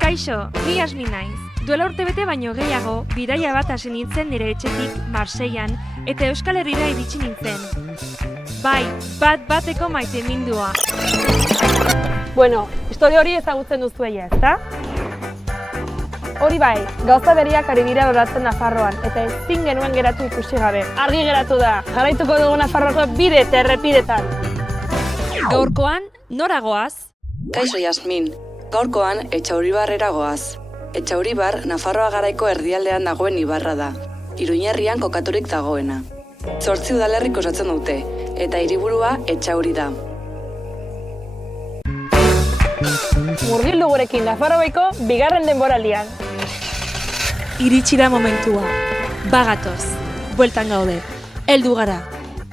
Kaixo, ni Yasmin naiz. Duela urtebete baino gehiago, bidaia bat hasi nintzen nire etxetik Marseillan eta Euskal Herrira iritsi nintzen. Bai, bat-bateko maitemindua. Bueno, historia hori ezagutzen duzuei ezta? Hori bai, gauza berriak ari dira loratzen Nafarroan, eta ezin genuen geratu ikusi gabe. Argi geratu da, jarraituko dugu Nafarroako bide eta errepidetan. Gaurkoan, nora goaz? Kaixo Yasmin, gaurkoan Etxauribarrera goaz. Etxauribar, Nafarroa garaiko erdialdean dagoen ibarra da, Iruñerrian kokaturik dagoena. 8 udalerrik osatzen dute, eta hiriburua Etxauri da. Murgildu gurekin Nafarroako bigarren denboraldian. Iritsi da momentua. Bagatoz, bueltan gaude, heldu gara.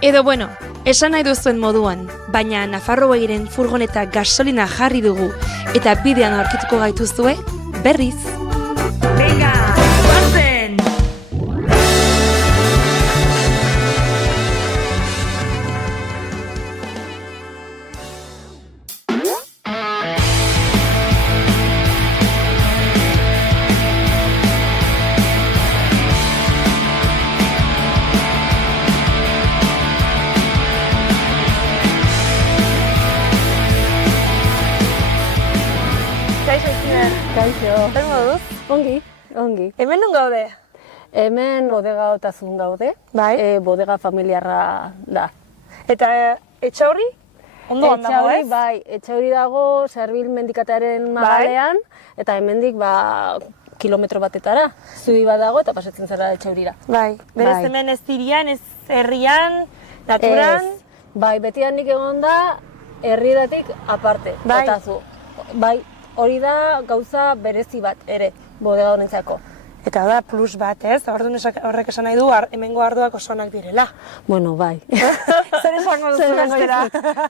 Edo bueno, esan nahi duzuen moduan, baina Nafarroairen furgoneta gasolina jarri dugu eta bidean aurkituko gaituzue berriz. Venga, guazen! Kaixo. Zer moduz? Ongi. Hemen nun gaude? Hemen bodega otazun gaude, Bai. bodega familiarra da. Eta Etxauri? Ondoan dago, ez? Bai, Etxauri dago Serbil mendikatearen magalean, eta hemendik kilometro batetara. Zubi bat dago eta pasatzen zara Etxaurira. Bai. Berez Bai. hemen ez dirian, ez herrian, naturan. Bai, beti handik egon da, herridatik aparte, Bai. otazu. Bai, hori da gauza berezi bat ere, bodega honentzako. Eta da plus bat, ez? Orduan horrek esan nahi du hemengo ardoak oso onak direla. Bueno, bai. Zer esango duzu bestera?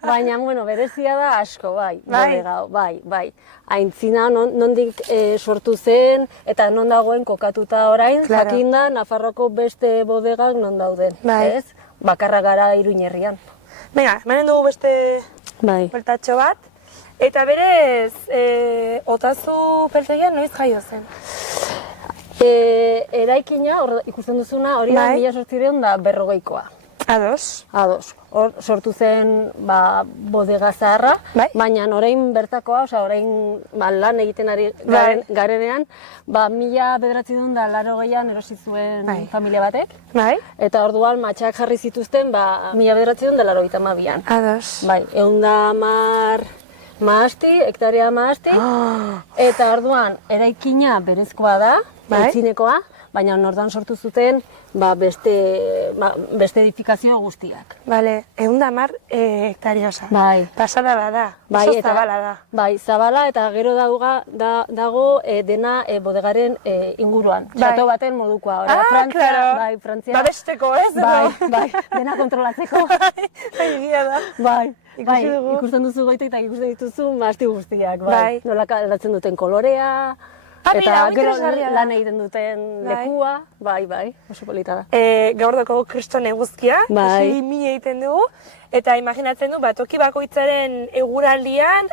Baina, bueno, berezia da asko, bai. Bai. Bodega, bai. Aintzina nondik sortu zen eta non dagoen kokatuta orain, Claro. jakinda Nafarroako beste bodegak non dauden, Bai. ez? Bakarra gara Iruñerrian. Venga, hemen dugu beste Bai. bueltatxo bat. Eta berez, Otazu peltegian noiz jaio zen? Eraikina, hor ikusten duzuna, hori da Bai. 1840koa. Ados. Hor sortu zen bodega zaharra, Bai. baina orain bertakoa, orain lan egiten ari Bai. garenean, 1980an erosi zuen Bai. familia batek, Bai. eta orduan matxak jarri zituzten 1982an. Ados. Bai, 110 mahasti, hektarea mahasti, eta orduan eraikina berezkoa da, Bai. aitzinekoa, baina orduan sortu zuten beste edifikazio guztiak. Bale, 110 hektaria osa. Bai. Pasada bada, Bai, oso eta- zabala da. Bai, zabala eta gero dago dena bodegaren inguruan. Bai. Txato baten modukoa. Ah, claro. Bai, Frantzia. Babesteko, ez? Bai, dena kontrolatzeko. Bai, egia da. Bai, Ikusi dugu. ikusten duzu goitik eta ikusten dituzu mahasti guztiak. Bai. Bai. Nola aldatzen duten kolorea. Mira, Eta hau gero interesgarria da. lan egiten duten Bai. lekua. Bai, oso polita da. Gaur daukagu kriston eguzkia, Bai. hasi min egiten dugu, eta imaginatzen du, toki bakoitzaren eguraldian,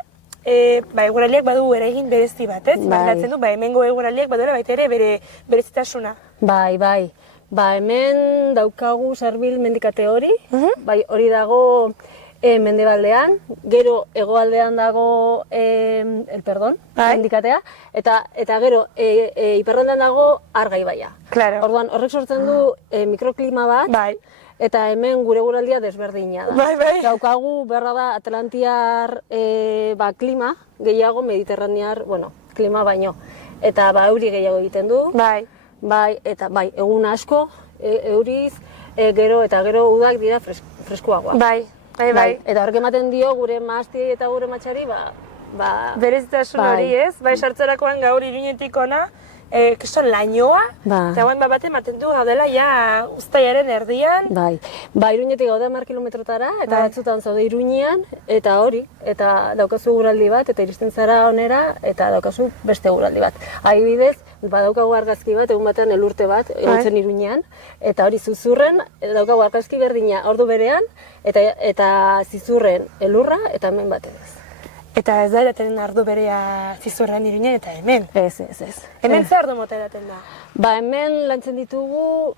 eguraldiak badu eragin berezi bat, ez? Bai. Imaginatzen du, hemengo eguraldiak baduela baita ere berezitasuna. Bai. Hemen daukagu Serbil mendikate hori, bai, hori dago mendebaldean, gero hegoaldean dago Bai. mendikatea, eta gero iparraldean dago Arga ibaia. Claro. Orduan, horrek sortzen du mikroklima bat, Bai. eta hemen gure eguraldia desberdina da. Bai. Daukagu berra da atlantiar klima, gehiago mediterranear, klima baino. Eta euri gehiago egiten du. Bai. Bai, eta egun asko, euriz, gero udak dira freskoagoa. Bai. Eta horrek ematen dio gure mahasti eta gure matxari, Berezitasun Bai. hori, ez? Sartzerakoan gaur Iruñetik ona, kriston lainoa, Bai. eta guen bat ematen du gaudela ja uztailaren erdian. Bai, Iruñetik gaude 10 kilometrotara, eta Bai. batzutan zaude Iruñean, eta hori, eta daukazu guraldi bat, eta iristen zara onera, eta daukazu beste guraldi bat. Adibidez, badaukagu argazki bat, egun batean elurte bat, egon zen Iruñean, eta hori zuzurren, daukagu argazki berdina ordu berean, eta zizurren elurra, eta hemen batez. Eta ez da eraten ardo berea zizorran Iruñan eta hemen. Ez. Hemen zer ardo mota eraten da? Ba, hemen lantzen ditugu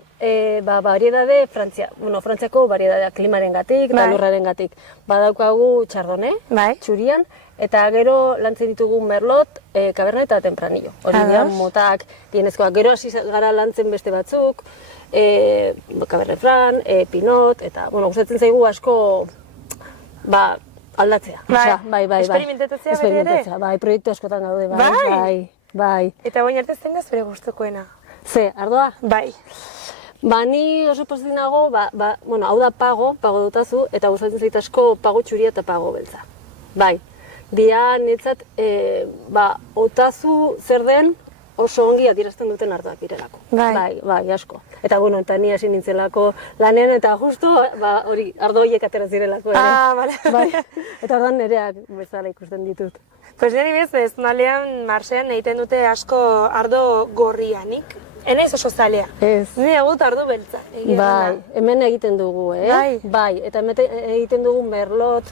variedade Frantziako variedadea klimarengatik eta lurrarengatik. Badaukagu txardone, txurian, eta gero lantzen ditugu merlot, cabernet eta tempranillo. Hori dira motak dienezkoak. Gero hasi gara lantzen beste batzuk, cabernet franc, pinot, eta gustatzen zaigu asko aldatzea. Bai. Esperimentatzea beti ere? Bai, proiektu askotan gaude, bai. Eta baina arte zein da zure gustukoena? Ze, ardoa? Bai. Ni oso pozik nago, hau da pago dutazu, eta gustatzen zait asko pago txuria eta pago beltza. Bai. Dia netzat, otazu zer den oso ongi adierazten duten ardoak direlako. Bai, asko. Eta eta ni hasi nintzelako lanean, eta justo hori ardo horiek atera zirelako. Bale. Eta ordan nereak bezala ikusten ditut. Pues niri bez, ez nalean Marsean egiten dute asko ardo gorrianik. Enaiz oso zalea. Ez. Nire gut ardo beltza. Bai, hemen egiten dugu, Bai, eta hemen egiten dugu merlot,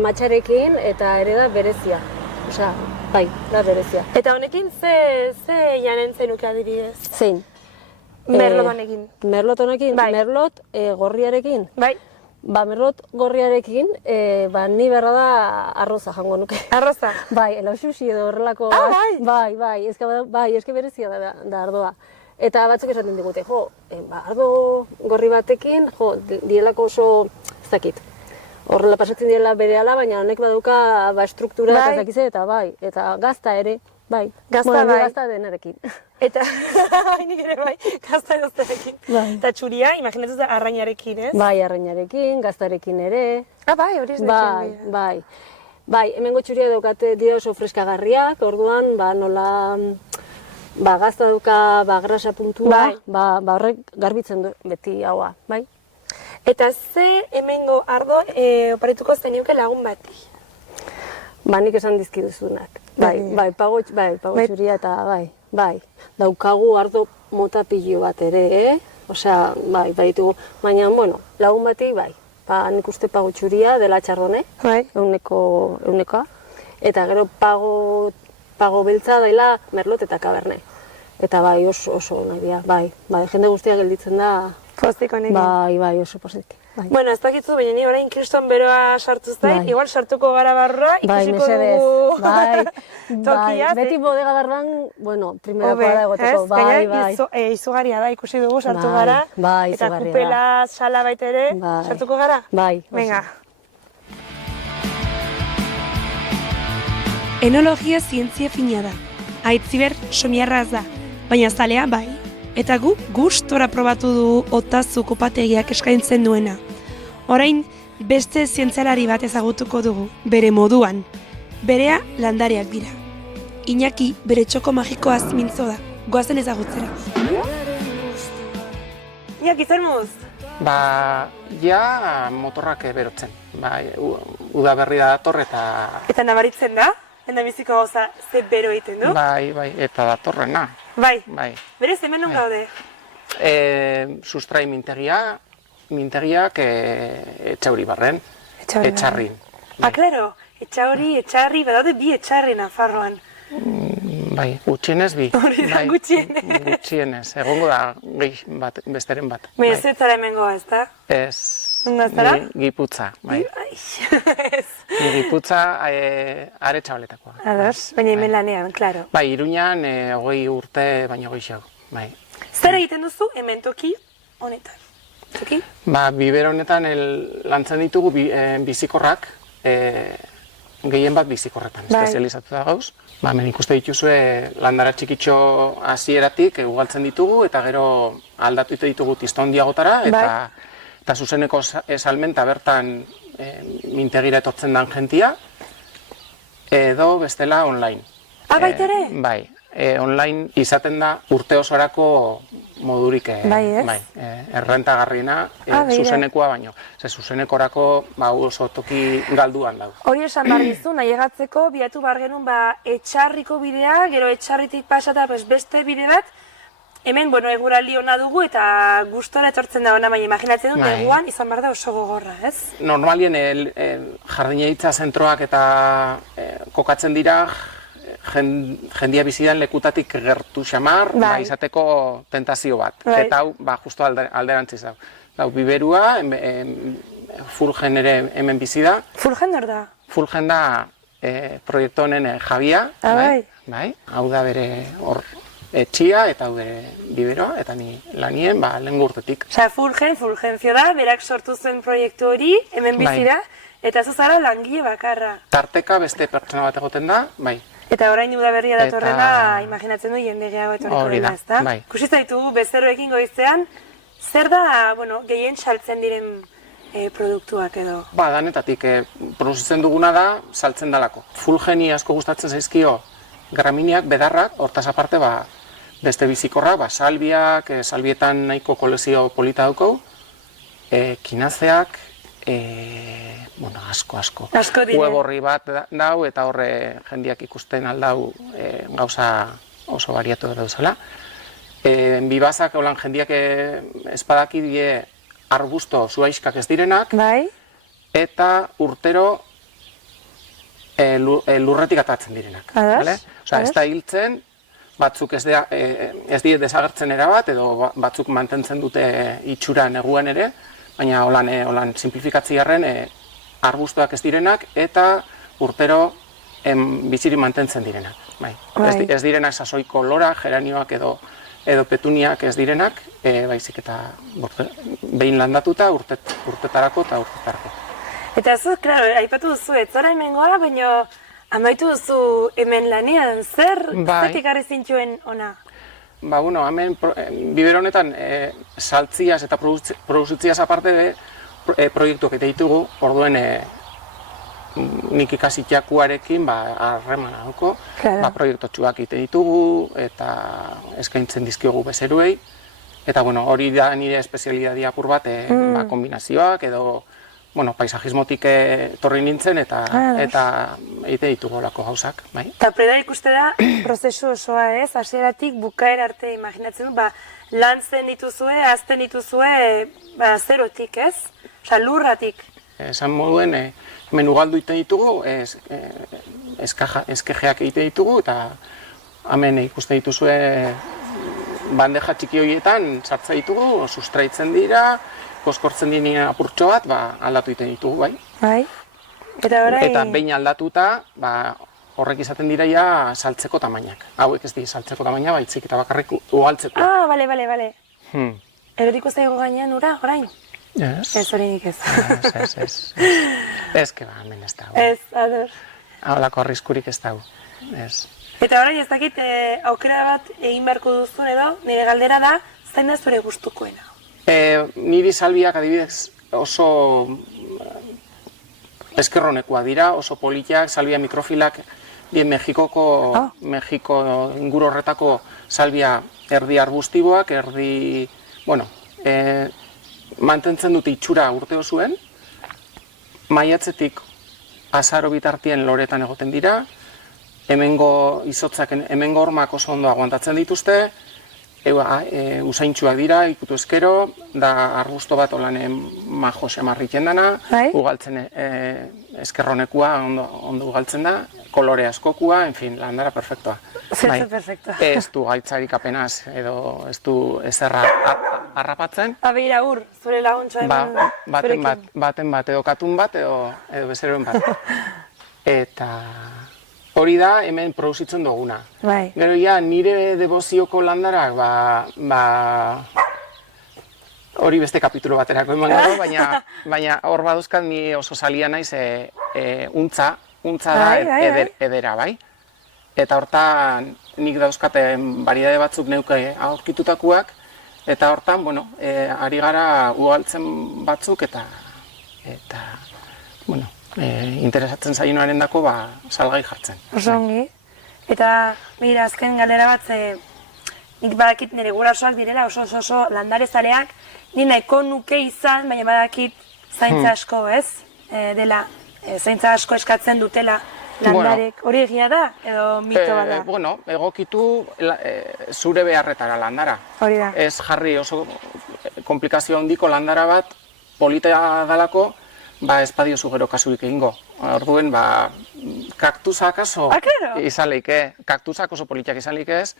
matxarekin eta ere da berezia. Osea, bai, da berezia. Eta honekin ze janen zenuke adibidez? Zein? Merlot honekin. Merlot honekin? Merlot gorriarekin? Bai. Merlot gorriarekin, ni berra da arroza jango nuke. Arroza? Bai, elaususi edo horrelako. Bai, eske berezia da ardoa. Eta batzuk esaten digute, ardo gorri batekin, dielako oso, ez dakit. Horrela pasatzen direla berehala, baina honek baduka struktura eta zakize, eta eta gazta ere, bai. Gazta denarekin. Eta, nik ere bai, gazta edozterekin. Eta txuria, imaginatuz da arrainarekin, ez? Bai, arrainarekin, gaztarekin ere. Bai, hori ez da Bai, hemengo txuria daukate dira oso freskagarriak, orduan, nola, gazta dauka, grasa puntua, horrek garbitzen du beti haua, bai? Eta ze hemengo ardo oparituko zenioke lagun bati? Nik esan dizkiduzunak. Bai, pago txuria eta bai. Daukagu ardo mota pilo bat ere, Osea, bai, ditugu. Baina, lagun bati, bai. Nik uste pago txuria dela txardone, euneka. Eta gero pago beltza dela merlot eta cabernet. Eta bai, oso nahi dira, bai. Jende guztia gelditzen da. Pozik honekin. Bai, oso pozik. Bueno, ez dakitzu, baina ni orain kriston beroa sartu zait, igual sartuko gara barroa, ikusiko dugu tokia. Beti bodega barroan, primerakoa da egoteko, bai. Izugarria da, ikusi dugu sartu gara. Bai, eta kupela sala baita ere, sartuko gara? Bai. Venga. Enologia zientzia fina da. Aitziber somiarraz da, baina zalea bai. Eta gustora probatu du otazu kopategiak eskaintzen duena. Orain, beste zientzialari bat ezagutuko dugu, bere moduan. Berea landariak dira. Iñaki bere txoko magikoaz mintzo da. Goazen ezagutzera. Iñaki, zer moduz? Motorrak berotzen. Uda berri da dator eta... Eta nabaritzen da? Enda biziko gauza ze bero egiten du? Bai, eta datorrena. Bai. Berez, hemen non gaude? Sustrai mintegiak Etxauribarren, Etxarrin. Klaro, Etxarri, badaude bi Etxarri Nafarroan. Bai, gutxienez bi. Hori da, gutxienez. Gutxienez, egongo da besteren bat. Baina ez zutara hemen goa, ez da? Ez, Giputza, bai. Giputza are txabaletakoa. Ados, baina hemen lanean, klaro. Bai, Iruñan 20 urte baino gehiago, bai. Zer egiten duzu hemen toki honetan? Toki? Biber honetan lantzen ditugu bizikorrak, gehien bat bizikorretan, espezializatu da gauz. Hemen ikuste dituzue landara txikitxo hasieratik ugaltzen ditugu, eta gero aldatu ditugu tizton diagotara, eta zuzeneko salmenta bertan mintegira etortzen den jentia, edo bestela online. Baita ere? Bai, online izaten da urte osorako modurik errentagarriena zuzenekoa baino. Zuzenekorako oso toki galduan dago. Hori esan behar dizu, nahi egatzeko, bilatu behar genuen Etxarriko bidea, gero Etxarritik pasata beste bide bat, hemen, eguraldi ona dugu eta gustora etortzen da ona, baina imaginatzen dut, neguan izan behar da oso gogorra, ez? Normalien jardineitza zentroak eta kokatzen dira jendia bizidan lekutatik gertu xamar, izateko tentazio bat. Eta hau, justo alderantziz hau. Hau, biberua, Fulgen ere hemen bizi da. Fulgen hor da? Fulgen da proiektu honen jabia. Bai. Hau da bere hor etxia eta hau bere biberoa, eta ni lanien lehen urtetik. Osea, Fulgencio da, berak sortu zuen proiektu hori, hemen bizi da, eta ez zara langile bakarra. Tarteka beste pertsona bat egoten da, bai. Eta orain udaberria datorrena, imaginatzen du jende gehiago etorriko dena, ezta? Bai. Kusitza ditugu bezeroekin goizean, zer da, gehien saltzen diren produktuak edo? Danetatik, produzitzen duguna da, saltzen dalako. Fulgeni asko gustatzen zaizkio graminiak, bedarrak, hortaz aparte, beste bizikorrak, salbiak, salbietan nahiko kolezio polita dauko, kinazeak, asko. Asko dire. Uegorri bat dau, eta horre jendiak ikusten aldau gauza oso bariatu dauzela. Bibazak, holan jendiak espadaki die arbusto zuaiskak ez direnak, eta urtero lurretik atatzen direnak. Osea, ez da hiltzen, batzuk ez die desagertzen erabat, edo batzuk mantentzen dute itxura neguan ere, baina holan simplifikatziarren arbustoak ez direnak eta urtero biziri mantentzen direnak. Ez direnak sasoiko lora, geranioak edo petuniak ez direnak, baizik eta behin landatuta urtetarako eta urtetarako. Eta zu, klaro, aipatu duzu, ez zora hemengoa, baina amaitu duzu hemen lanean, zertik garri zintuen ona? Hemen bibero honetan saltziaz eta produzitziaz aparte proiektuak eta ditugu, orduen nik ikasitxakuarekin harremana dauko, proiektotxuak egiten ditugu eta eskaintzen dizkiogu bezeruei, eta hori da nire espezialidadia apur bat, kombinazioak edo paisajismotik torri nintzen eta egite ditugu olako gauzak. Eta preda ikuste da, prozesu osoa ez, hasieratik bukaera arte imaginatzen du, lantzen dituzue, azten dituzue, zerotik ez? Osa, lurratik. Esan moduen, hemen ugaldu egiten ditugu, eskejeak egiten ditugu, eta hemen ikusten dituzue bandeja txiki horietan sartza ditugu, sustraitzen dira, koskortzen dinen apurtxo bat, aldatu egiten ditugu, bai. Eta behin aldatuta, horrek izaten dira ja saltzeko tamainak. Hauek ez di saltzeko tamaina, baitzik eta bakarrik ugaltzeko. Bale. Eroriko zaigo gainean ura, orain? Ez horinik ez. Ez, hemen ez dago. Ez, ador. Haulako arriskurik ez dago. Eta orain ez dakit aukera bat egin beharko duzu edo, nire galdera da, zain da zure gustukoena? Niri salbiak adibidez oso eskerronekoa dira, oso politak, salbia mikrofilak, Mexiko inguru horretako salbia erdi arbustiboak, erdi, mantentzen dute itxura urte zuen, maiatzetik azaro bitartien loretan egoten dira, hemengo izotzak, hemengo hormak oso ondo aguantatzen dituzte, usaintxuak dira, ikutu eskero, da arbusto bat olanen majo xamarriken dana, ugaltzen eskerronekua ondo ugaltzen da, kolore askokua, landara perfektua. Zertzen perfektua. Ez du gaitzarik apenaz, edo ez du ezerra harrapatzen. Begira zure laguntza hemen Baten bat, edo katun bat, edo bezeroen bat. Eta hori da hemen produzitzen duguna. Gero nire devozioko landarak, hori beste kapitulo baterako eman gero, baina hor baduzkat ni oso salia naiz untza da edera, bai? Eta hortan nik dauzkaten variedade batzuk neuke aurkitutakoak, eta hortan, ari gara ugaltzen batzuk eta interesatzen zainoaren dako salgai jartzen. Oso ongi. Eta, mira, azken galdera bat, nik badakit nire gurasoak direla oso landarezaleak, ni nahiko nuke izan, baina badakit zaintza asko, ez? Zaintza asko eskatzen dutela. landarek, hori egia da, edo mito bat da? Bueno, egokitu zure beharretara landara. Hori da. Ez jarri oso komplikazio handiko landara bat, polita dalako, ez badiozu gero kasurik egingo. Orduen, kaktusak oso izan leike, kaktusak oso politak izan leike ez,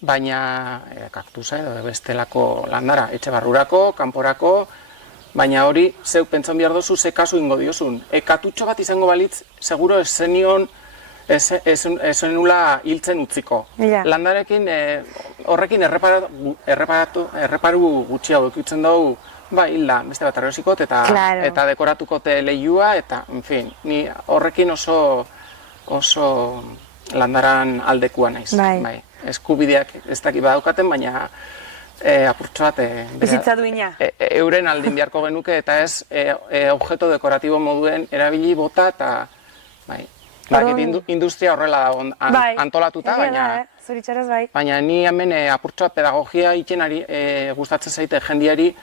baina kaktusa edo bestelako landara, etxe barrurako, kanporako, baina hori, zeuk pentsan behar dozu, ze kasu ingo diozun. Katutxo bat izango balitz, seguro ez zenula hiltzen utziko. Landarekin, horrekin erreparu gutxiago ekitzen dugu, hilda, beste bat arrozikot, eta dekoratukote lehiua, eta, en fin, ni horrekin oso landaran aldekua naiz. Eskubideak ez dakit badaukaten, baina apurtxo bat bizitza duina. Euren aldin beharko genuke, eta ez objeto dekoratibo moduen erabili bota, eta industria horrela dago antolatuta, baina ni hemen apurtxo bat pedagogia ikenari gustatzen zaite jendiari,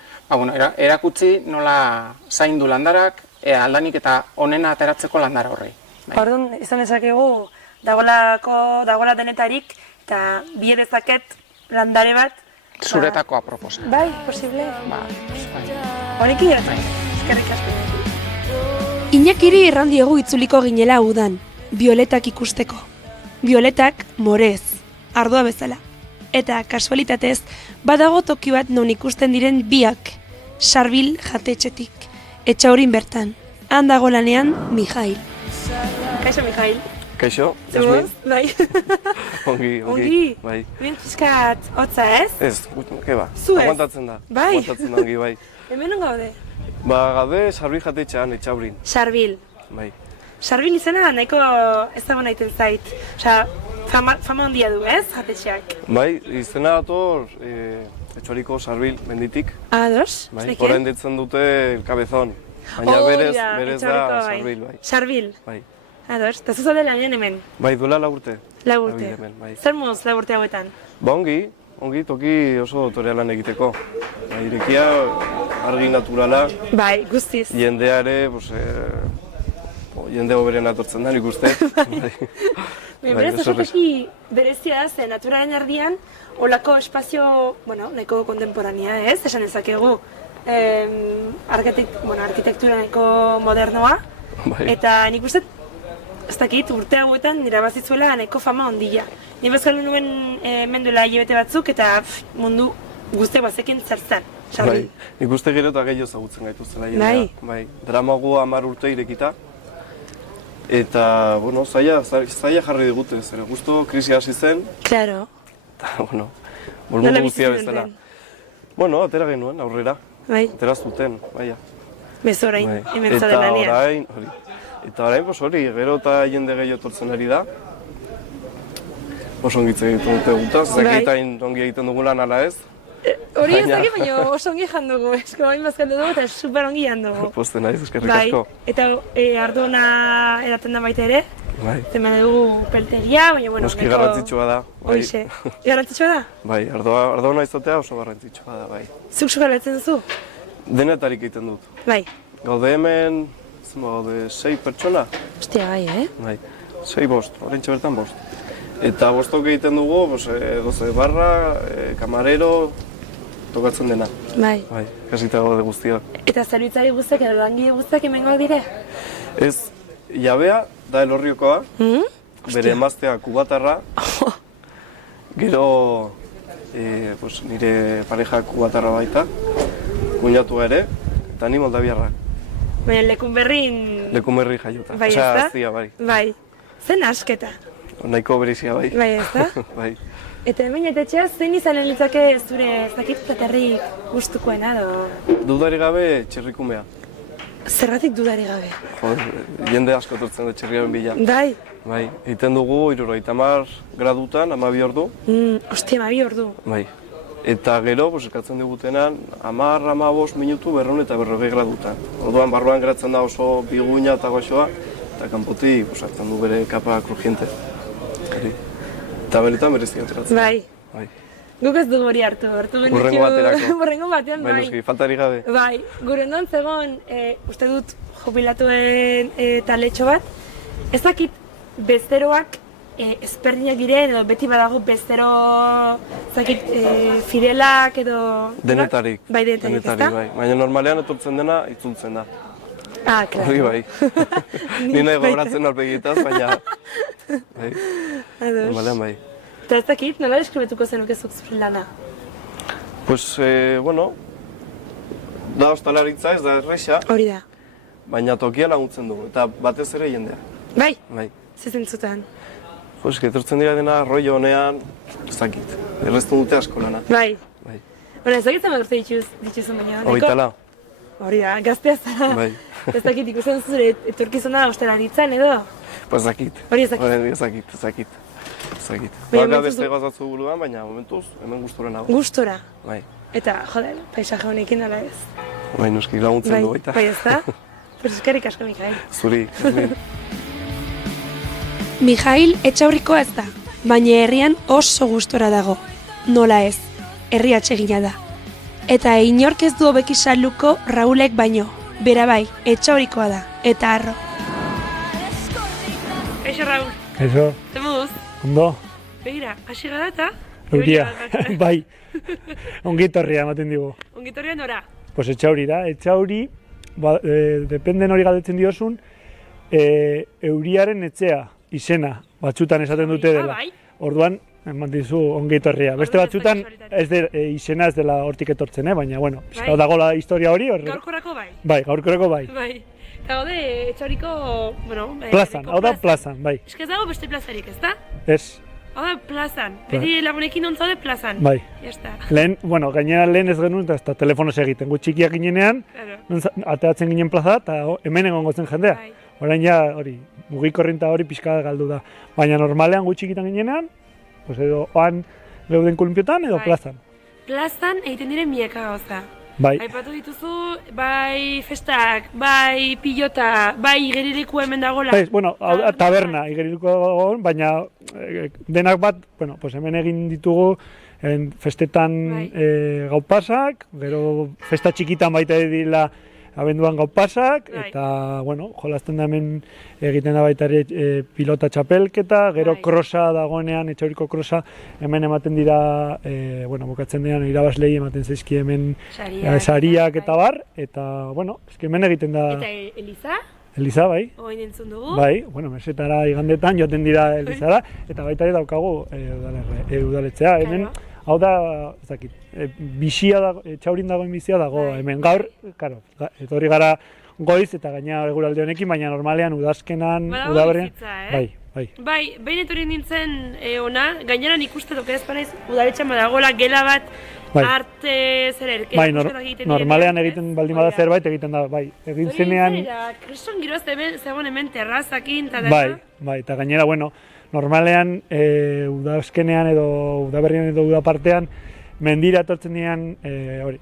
erakutsi nola zaindu landarak, aldanik eta onena ateratzeko landara horrei. Orduan, izan dezakegu, dagoela denetarik, eta bie dezaket landare bat. Zuretako aproposa. Bai, posible. Horik iratzen, eskerrik asko. Iñakiri erran diegu itzuliko ginela udan, bioletak ikusteko. Bioletak morez, ardua bezala. Eta kasualitatez, badago toki bat non ikusten diren biak, Sarbil jatetxetik, etxaurin bertan. Han dago lanean, Mijail. Kaixo, Mijail. Kaixo, Jasmin? Bai. Ongi, bai. Hemen pixkat hotza ez? Ez, ba, zu ez? Aguantatzen da. Bai. Aguantatzen da ongi, bai. Hemen non gaude? Gaude Sarbil jatetxean, etxaurin. Sarbil. Bai. Sarbil izena nahiko ezagun egiten zait. Osea, fama handia du, ez, jatetxeak? Bai, izena dator etxoriko Sarbil menditik. Ados? Bai, orain ditzen dute Kabezon. Baina berez da Sarbil, bai. Sarbil? Bai. Ados, eta zuzalde lanean hemen? Bai, duela 4 urte. 4 urte. Zer moz 4 urte hauetan? Ongi, toki oso dotorea lan egiteko. Irekia, argi naturala. Bai, guztiz. Jendea ere, jende hoberen atortzen da, nik uste. Berez, osoteki berezia da, ze naturaren erdian, olako espazio, nahiko kontemporania, ez? Esan ezakegu, arkitektura nahiko modernoa. Eta nik uste, ez dakit, urte hauetan irabazizuela nahiko fama ondila. Ni bezkalu nuen menduela hilabete batzuk eta mundu guztiak bazekin zertzen. Bai, nik uste gero eta gehiago zagutzen gaituztela jendea. Bai, dramago 10 urte irekita. Eta, zaila jarri digute, zer guztu krisi hasi zen. Claro. Eta, mundu guztia bezala. Atera genuen, aurrera. Bai. Atera zuten, baina. Bez orain, hemen zaden lanean. Eta orain, hori, gero eta jende gehiago etortzen ari da. Oso ongitzen egiten dute gutaz, zakitain ongi egiten dugulan ala ez. Hori ez dakit, baina oso ongi jan dugu, esko bain bazkaldu dugu eta super ongi jan dugu. Posten naiz, eskerrik asko. Eta ardona edaten da baita ere, zeman dugu peltegia, baina noski garrantzitsua da. Hoixe, garrantzitsua da? Bai, ardona izatea oso garrantzitsua da, bai. Zuk sugarratzen duzu? Denetarik egiten dut. Bai. Gaude hemen, gaude 6 pertsona. Ostia, bai, Bai, 6-5, oraintxe bertan 5. Eta 5 egiten dugu, 12 barra, kamarero, tokatzen dena. Bai. Bai, kasita gaude guztiak. Eta zerbitzari guztiak edo langile guztiak hemengo dire? Ez, jabea da Elorriokoa, bere emaztea kubatarra, gero nire pareja kubatarra baita, kuñatua ere, eta ni moldabiarra. Baina Lekunberrin... Lekunberri jaiota. Bai, ez da? Aztia, bai. Bai. Zen asketa. Nahiko berezia, bai. Bai, ez da? Bai. Eta hemen etetxea, zein izanen litzake zure ez dakit paterri gustukoena edo? Dudari gabe txerrikumea. Zergatik dudari gabe? Jende asko etortzen da txerriaren bila. Bai? Bai, egiten dugu 70 gradutan, 12 ordu. Ostia, 12 ordu. Bai. Eta gero, eskatzen digutenan, 10-15 minutu 200 eta 120 gradutan. Orduan, barruan geratzen da oso biguina eta goxoa, eta kanpotik hartzen du bere kapa krujiente. Eta beretan berezia ateratzen. Bai. Guk ez dugu hori hartu genitxu. Urrengo baterako. Urrengo batean, bai. Noski, faltari gabe. Bai, gure ondoan zegoen, uste dut jubilatuen taletxo bat, ez dakit bezeroak ezberdinak diren, edo beti badago bezero fidelak edo... Denetarik. Bai, denetarik, ezta? Bai. Baina normalean etortzen dena, itzultzen da. Ah, klaro. Hori bai. Ni nahi gobratzen aurpegietaz, baina... Bai. Normalean bai. Eta ez dakit, nola deskribetuko zenuke zuk zure lana? Pues, bueno, da ostalaritza ez da erresa, Hori da. baina tokia laguntzen dugu, eta batez ere jendea. Bai? Bai. Zezentzutan. Pues, etortzen dira dena, rollo honean, ez dakit. Errezten dute asko lana. Bai. Bai. Hora, ez dakit zenbat urte dituzun baina. Hogeita lau. Hori da, gaztea zara. Bai. Ez dakit ikusten zure etorkizuna ostalaritzan edo? Pues ez dakit. Hori ez dakit. Ez dakit. Baina Baka momentuz beste du- gazatzu buruan, baina momentuz hemen gustora nago. Gustora. Bai. Eta, joder, paisaje honekin ala ez. Bai, noski laguntzen du baita. Bai, ez da? Pues eskerrik asko, Mikael. Zuri, Jasmin. Mijail etxaurrikoa ez da, baina herrian oso gustora dago. Nola ez, herri atsegina da. Eta inork ez du hobeki saluko Raulek baino. Bera bai, etxaurrikoa da, eta harro. Eixo, Raul. Eso, Ze moduz? ondo, Begira, hasi gara eta? euria, bai, ongitorria ematen digu. Ongitorria nora? Pues etxauri da, etxauri, dependen hori galdetzen diozun, euriaren etxea, izena, batzutan esaten dute dela. bai? Orduan, eman dizu ongitorria. Beste Orduan ez da batzutan, kasualitatea. izena ez dela hortik etortzen, baina, bueno, Bai. dagoela historia hori, Gaurkorako bai? bai, gaurkoreko bai. Bai. Eta gaude, etxauriko, bueno... Plazan, herriko hau da plazan, bai, Ez dago beste plazarik, ez da? ez, Hau da plazan. Beti lagunekin ontzaude plazan. bai. Jazta. Lehen, bueno, gainera lehen ez genuen, eta telefonoz egiten, gu txikiak ginenean, Claro. ateatzen ginen plaza eta hemen egongo zen jendea. Bai. Orain ja hori, mugikorrinta hori pixka galdu da. Baina normalean gu txikitan ginenean, pues edo oan geuden kolunpiotan edo Bai. plazan. Plazan egiten diren mieka gauza. Bai, Aipatu dituzu, bai festak, bai pilota, bai igerilekua hemen dagoela. bai, bueno, hau da, taberna igeriluko egon, baina denak bat, bueno, pues hemen egin ditugu festetan Bai. gau pasak, gero festa txikitan baita dira abenduan gau pasak, Bai. eta, bueno, jolasten da hemen egiten da baita ere pilota txapelketa, gero Bai. krosa dagoenean, etxauriko krosa, hemen ematen dira, bueno, bukatzen denean irabazlei ematen zaizki hemen sariak eta bar, eta, bueno, eski hemen egiten da Eta Eliza, Eliza, bai. oin entzun dugu. Bai, bueno, mesetara igandetan joaten dira Elizara, eta baita ere daukagu udaletzea. Hemen, hau da, ez dakit, bizia dago, txaurin dagoen bizia dago, Bai. hemen gaur, karo, etorri gara goiz eta gaina eguraldi honekin, baina normalean udazkenan, Badago udaberrian, bizitza, bai, bai. Bai, behin etorri nintzen ona, gainera nik uste doke ez banaiz, udaletxan badagoela gela bat, Bai. arte zer Bai, normalean egiten baldin bada zerbait egiten da, bai. Egin zenean, Kriston giroz zegoen hemen terrazakin, eta dena. bai, bai, eta gainera, bueno, normalean udazkenean edo udaberrian edo udapartean mendira etortzen diren hori,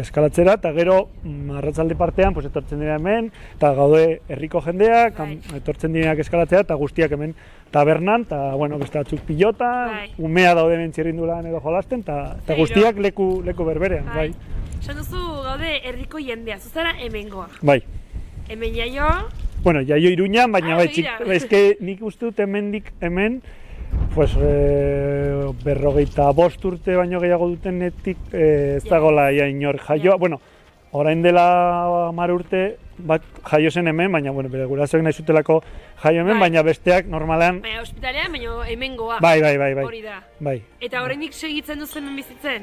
eskalatzera, eta gero arratzalde partean pues, etortzen dira hemen, eta gaude herriko jendeak, Bai. etortzen direnak eskalatzera, eta guztiak hemen tabernan, eta bueno, beste batzuk pilota, Bai. umea daude hemen txirrindulan edo jolasten, eta Zero. guztiak leku berberean, bai. Esan duzu gaude herriko jendea, zuzara hemengoa. Bai. Hemen jaio, Bueno, jaio Iruñan, baina bai, begira. eske nik uste dut hemen, pues, 45 urte baino gehiago dutenetik ez dagoela ja inor jaioa. Bueno, orain dela 10 urte bat jaio zen hemen, baina bueno, bere gurasoek nahi zutelako jaio hemen, Bai. baina besteak normalean baina ospitalean, baina hemengoa. bai. Hori da. Bai. Eta oraindik segitzen duzu hemen bizitzen?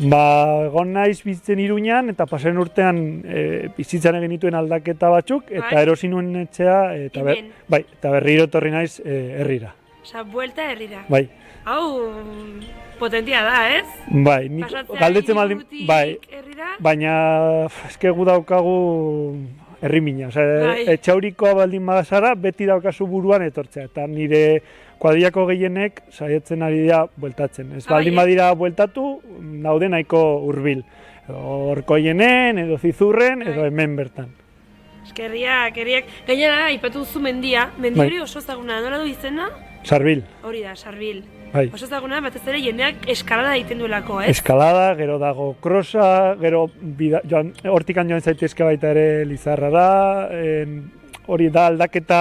Ba, egon naiz bizitzen Iruñan eta pasen urtean bizitzan egin dituen aldaketa batzuk eta Bai. erosi nuen etxea eta Hemen. bai, eta berriro etorri naiz herrira. Osa, buelta herrira. Bai. Hau, potentia da, ez? Bai, nik Pasatzea galdetzen baldin, Irutik bai, herrira? baina eske gu daukagu herrimina, Bai. etxaurikoa baldin badazara, beti daukazu buruan etortzea, eta nire kuadriako gehienek saietzen ari dira bueltatzen. Ez Ah, baldin bai, badira bueltatu, daude nahiko hurbil. Edo Orkoienen, edo Zizurren, edo Bai. hemen bertan. Eskerriak, gainera, aipatu duzu mendia. Mendi Bai. hori oso ezaguna, nola du izena? Sarbil, Hori da, Sarbil. bai. Oso ezaguna, batez ere jendeak eskalada egiten duelako, ez? Eskalada, gero dago krosa, gero hortikan joan zaitezke baita ere Lizarrara, hori da aldaketa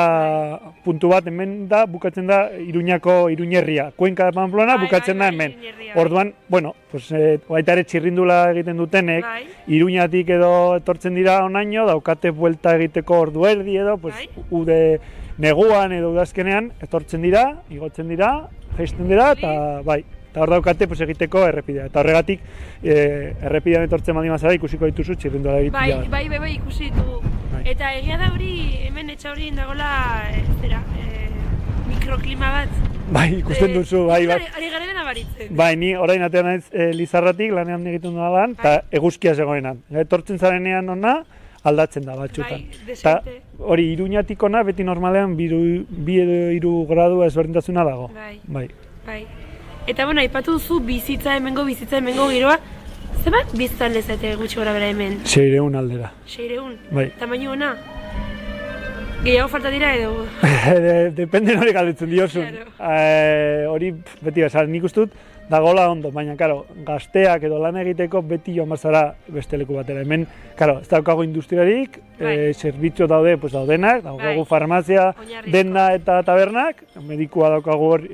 puntu bat, hemen da, bukatzen da Iruñako Iruñerria. Cuenca de Pamplona bukatzen da hemen. Orduan, bueno, pues, baita ere txirrindula egiten dutenek, Iruñatik edo etortzen dira onaino, daukate buelta egiteko ordu erdi edo, pues, ude neguan edo udazkenean, etortzen dira, igotzen dira, jaisten dira, eta bai. Eta hor daukate pues, egiteko errepidea. Eta horregatik, errepidean etortzen baldin bazara ikusiko dituzu txirrindula egitea. Bai, ikusi ditugu. Eta egia da hori, hemen Etxaurien dagoela, mikroklima bat. Bai, ikusten duzu, bai, bat. Ari gara dena baritzen. Bai, ni orain atean naiz Lizarratik lanean egiten duela lan, eta eguzkia zegoenan. Etortzen zarenean ona, aldatzen da batxutan. Bai, desente. Hori, Iruñatik ona, beti normalean bi edo 3 gradu ezberdintasuna dago. Bai. Eta bueno, aipatu duzu bizitza hemengo giroa. Zenbat biztan lezate gutxi gora bera hemen? 600 aldera. 600? Bai. Tamaino ona? Gehiago falta dira edo? Depende hori galdetzen diozun. Hori, beti bezala, nik uste dut, dagoela ondo, baina, karo, gazteak edo lan egiteko beti joan bazara beste leku batera. Hemen, karo, ez daukago industriarik, zerbitzu daude, pues daudenak, daukagu farmazia, denda eta tabernak, medikua daukagu hor,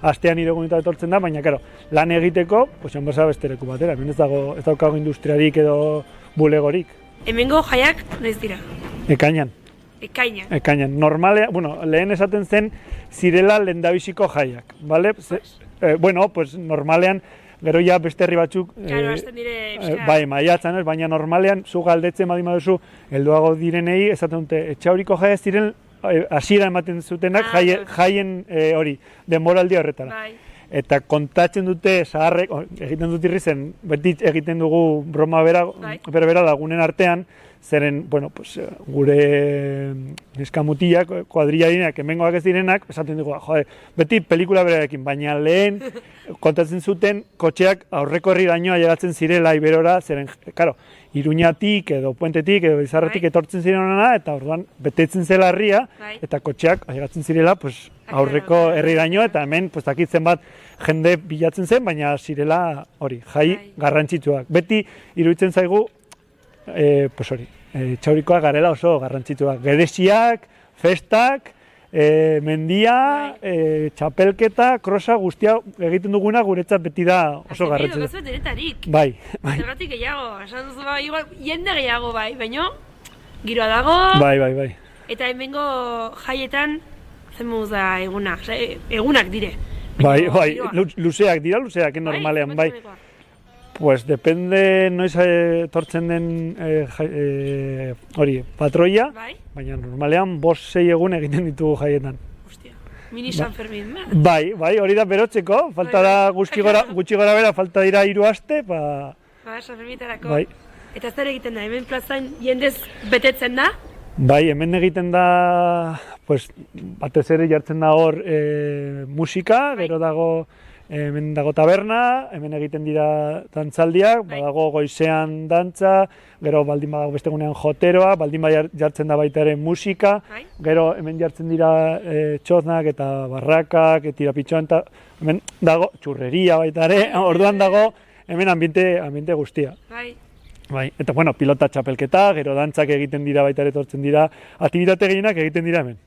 astean 3 egun etortzen da, baina, karo, lan egiteko, pues joan bazara beste leku batera. Hemen ez daukago industriarik edo bulegorik. Hemengo jaiak noiz dira? Ekainan. Ekainan. Normalea, bueno, lehen esaten zen zirela lehendabiziko jaiak, bale? Bueno, pues normalean, gero ja beste herri batzuk, bai, maiatzan, baina normalean, zu galdetzen baldin baduzu, helduago direnei, esaten dute, Etxauriko jaia ziren, hasiera ematen zutenak jaien hori, denboraldi horretara. Eta kontatzen dute zaharrek, egiten dut irrizen, beti egiten dugu broma bera lagunen artean, zeren, bueno, pues, gure neskamutiak, kuadrillarinak, hemengoak ez direnak, esaten dugu, jode, beti pelikula berarekin, baina lehen kontatzen zuten kotxeak aurreko herriraino ailegatzen zirela Iberora, zeren, karo, Iruñatik edo Puentetik edo Lizarratik etortzen ziren hona, eta orduan betetzen zela herria, eta kotxeak ailegatzen zirela pues, aurreko herriraino, eta hemen, pues, dakitzen bat jende bilatzen zen, baina zirela hori, jai garrantzitsuak. Beti iruditzen zaigu, pues hori, Etxaurikoa garela oso garrantzituak. Gereziak, festak, mendia, txapelketa, krosa, guztia egiten duguna guretzat beti da oso garrantzitsua. Azte denetarik. Bai. Zergatik gehiago, esan duzu igual, jende gehiago bai, baina giroa dago. Bai. Eta hemengo jaietan, zen moduz da egunak dire. Bai, luzeak dira, normalean, bai. Pues depende noiz etortzen den hori, patroia, baina normalean 5-6 egun egiten ditugu jaietan. Hostia, mini San Fermin, Bai, hori da berotzeko, falta da gutxi gora bera, falta dira 3 aste, San Fermiterako. Eta zer egiten da, hemen plazan jendez betetzen da? Bai, hemen egiten da, pues, batez ere jartzen da hor musika, gero dago hemen dago taberna, hemen egiten dira dantzaldiak, badago goizean dantza, gero baldin badago bestegunean joteroa, baldin jartzen da baita ere musika, gero hemen jartzen dira txoznak eta barrakak, tirapitxoan, eta hemen dago txurreria baita ere, orduan dago hemen ambiente guztia. Bai, eta bueno, pilota txapelketa, gero dantzak egiten dira baita ere etortzen dira, aktibitate gehienak egiten dira hemen.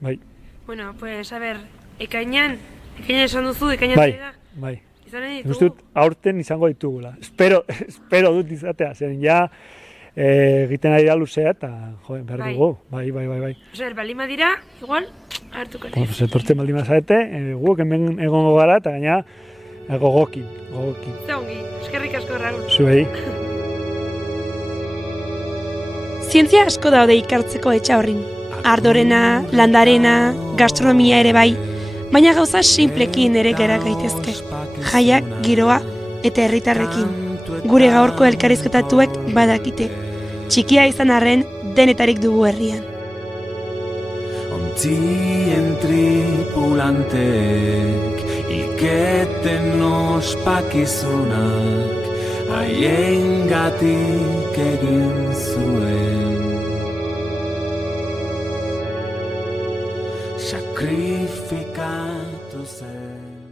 Bai. Bueno, pues, a ver, ekainan esan duzu, ekainan zera? Bai. Izanen ditugu? Guztut, aurten izango ditugula. Espero dut izatea, zeren ja egiten ari da luzea eta behar dugu. Bai. Osa, baldima dira, igual, hartuko. Pues etortzen baldima zarete, guk hemen egongo gara eta gaina gogokin. Zaungi, eskerrik asko Raul. Zuei. Zientzia asko daude ikartzeko Etxaurrin. Ardorena, landarena, gastronomia ere bai, baina gauza simplekin ere gara gaitezke. Jaiak, giroa eta herritarrekin. Gure gaurko elkarrizketatuek badakite. Txikia izan arren denetarik dugu herrian. Ontzien tripulantek iketen ospakizunak haiengatik egin zuen. Sakrifikatu zen.